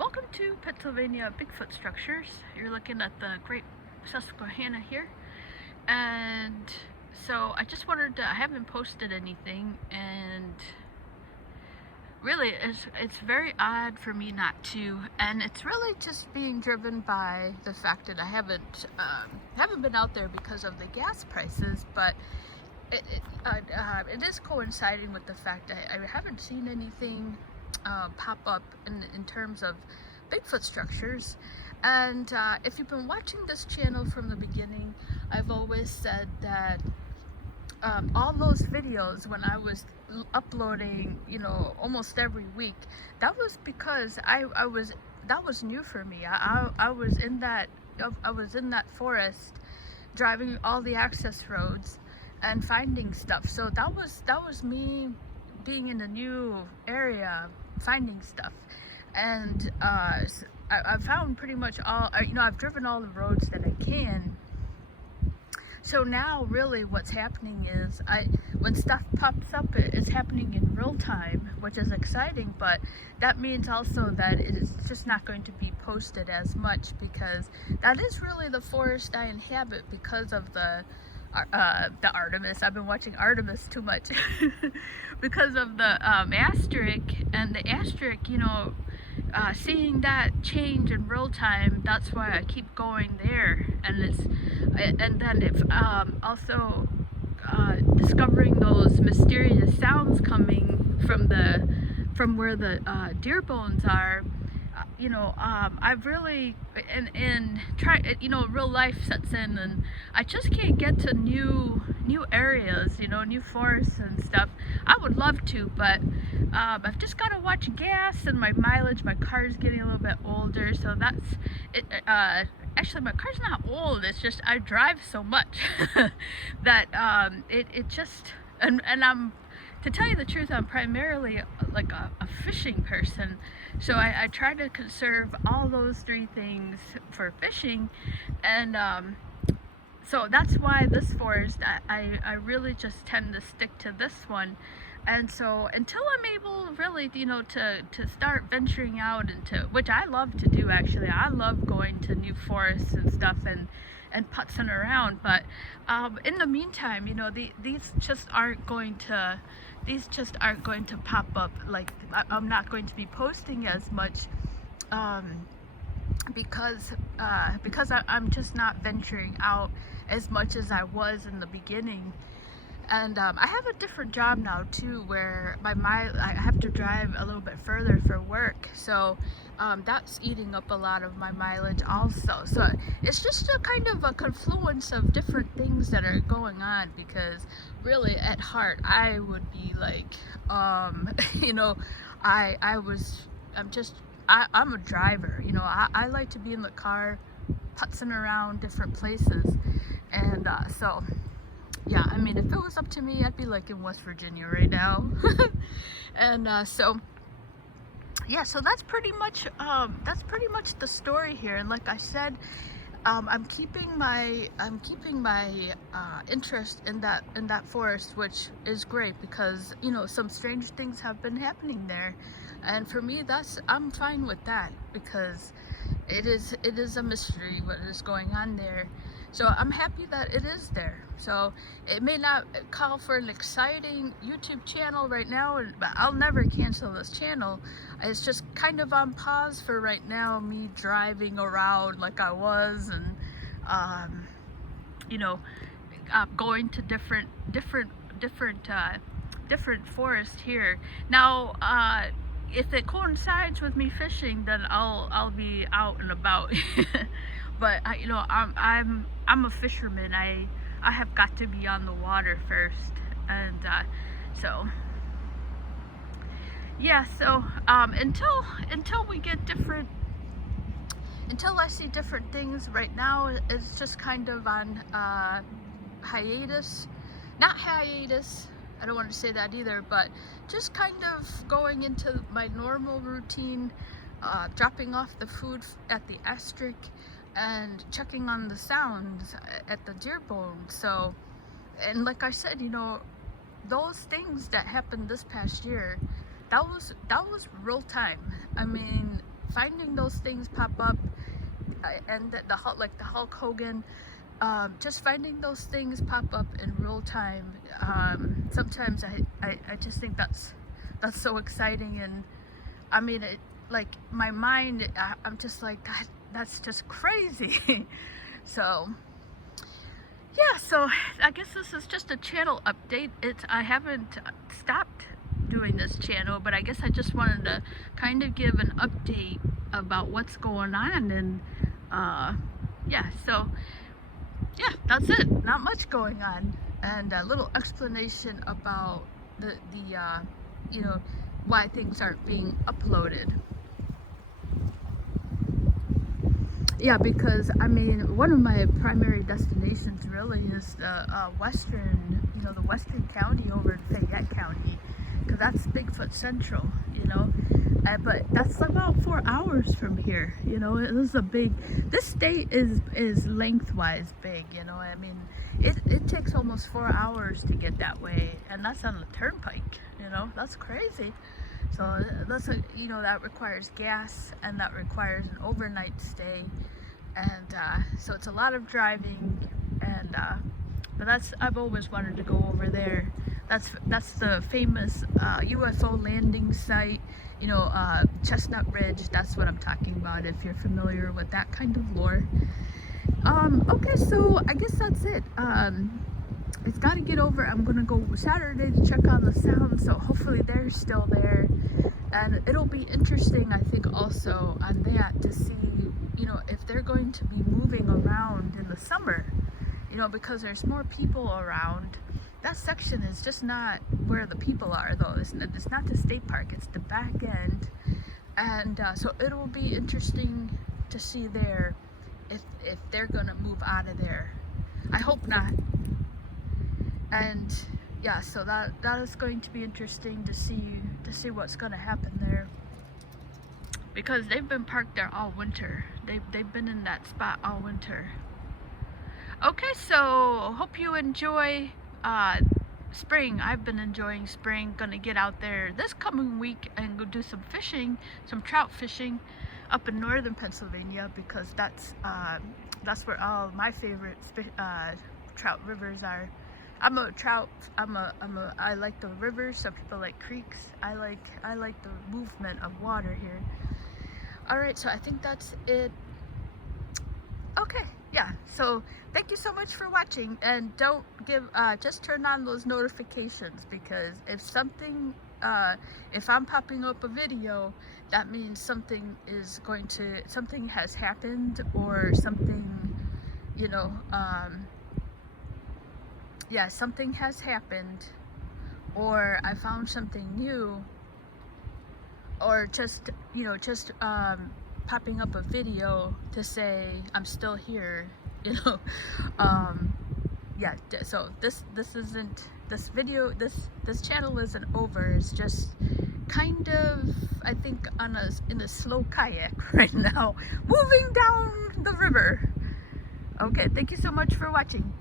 Welcome to Pennsylvania Bigfoot Structures. You're looking at the Great Susquehanna here. And so I just wanted to, I haven't posted anything, and really it's very odd for me not to, and it's really just being driven by the fact that I haven't been out there because of the gas prices, but it is coinciding with the fact that I haven't seen anything pop up in terms of Bigfoot structures. And if you've been watching this channel from the beginning, I've always said that all those videos when I was uploading, almost every week, that was because that was new for me. I was in that forest, driving all the access roads and finding stuff. So that was me being in a new area, finding stuff. And I found pretty much all, I've driven all the roads that I can. So now really what's happening is when stuff pops up, it's happening in real time, which is exciting, but that means also that it's just not going to be posted as much, because that is really the forest I inhabit because of the Artemis. I've been watching Artemis too much because of the asterisk, and the asterisk, seeing that change in real time, that's why I keep going there. And then if also discovering those mysterious sounds coming from where the deer bones are. I've really, and try, real life sets in, and I just can't get to new areas, new forests and stuff. I would love to, but I've just got to watch gas and my mileage. My car's getting a little bit older, so that's it. Actually, my car's not old, it's just I drive so much that it just, and I'm, to tell you the truth, I'm primarily like a fishing person, so I try to conserve all those three things for fishing. And so that's why this forest, I really just tend to stick to this one. And so until I'm able really, to start venturing out into, which I love to do actually, I love going to new forests and stuff and putzing around, but in the meantime, these just aren't going to pop up. Like, I'm not going to be posting as much because I'm just not venturing out as much as I was in the beginning. And I have a different job now too, where I have to drive a little bit further for work, so that's eating up a lot of my mileage also. So it's just a kind of a confluence of different things that are going on, because really at heart I would be like, I'm a driver. I like to be in the car putzing around different places. And so yeah, I mean, if it was up to me, I'd be like in West Virginia right now. And so yeah, so that's pretty much the story here. And like I said, I'm keeping my interest in that forest, which is great, because some strange things have been happening there, and for me, I'm fine with that, because it is a mystery what is going on there. So I'm happy that it is there. So it may not call for an exciting YouTube channel right now, but I'll never cancel this channel. It's just kind of on pause for right now, me driving around like I was, and going to different forests here. Now if it coincides with me fishing, then I'll be out and about. But I'm a fisherman. I have got to be on the water first, and so yeah. So until we get until I see different things, right now it's just kind of on hiatus. Not hiatus, I don't want to say that either, but just kind of going into my normal routine, dropping off the food at the asterisk and checking on the sounds at the deer bone. So, and like I said, those things that happened this past year, that was real time. I mean, finding those things pop up, and the like the Hulk Hogan, just finding those things pop up in real time. Sometimes I just think that's so exciting, and I mean, it, like my mind, I'm just like, that's just crazy. So yeah, so I guess this is just a channel update. I haven't stopped doing this channel, but I guess I just wanted to kind of give an update about what's going on, and yeah, so yeah, that's it. Not much going on, and a little explanation about the you know, why things aren't being uploaded. Yeah, because I mean, one of my primary destinations really is the western, you know, the western county over in Fayette County, because that's Bigfoot Central, you know. But that's about 4 hours from here, you know. It is a big, this state is lengthwise big, you know. I mean, it takes almost 4 hours to get that way, and that's on the turnpike, you know. That's crazy. So that's a, you know, that requires gas, and that requires an overnight stay, and so it's a lot of driving, and but I've always wanted to go over there. That's the famous UFO landing site, you know, Chestnut Ridge. That's what I'm talking about, if you're familiar with that kind of lore. Okay, so I guess that's it. It's got to get over. I'm gonna go Saturday to check on the sound, so hopefully they're still there, and it'll be interesting, I think, also on that to see, you know, if they're going to be moving around in the summer, you know, because there's more people around. That section is just not where the people are, though. It's not the state park, it's the back end, and so it'll be interesting to see there if they're gonna move out of there. I hope not. And yeah, so that is going to be interesting to see what's going to happen there, because they've been parked there all winter. They've been in that spot all winter. Okay, so hope you enjoy spring. I've been enjoying spring. Gonna get out there this coming week and go do some fishing, some trout fishing up in northern Pennsylvania, because that's where all my favorite trout rivers are. I like the rivers. Some people like creeks. I like the movement of water here. All right, so I think that's it. Okay, yeah, so thank you so much for watching, and don't just turn on those notifications, because if something, if I'm popping up a video, that means something has happened, or something, you know, yeah, something has happened, or I found something new, or just, you know, just popping up a video to say I'm still here, you know. Yeah, so this channel isn't over. It's just kind of, I think, in a slow kayak right now, moving down the river. Okay, thank you so much for watching.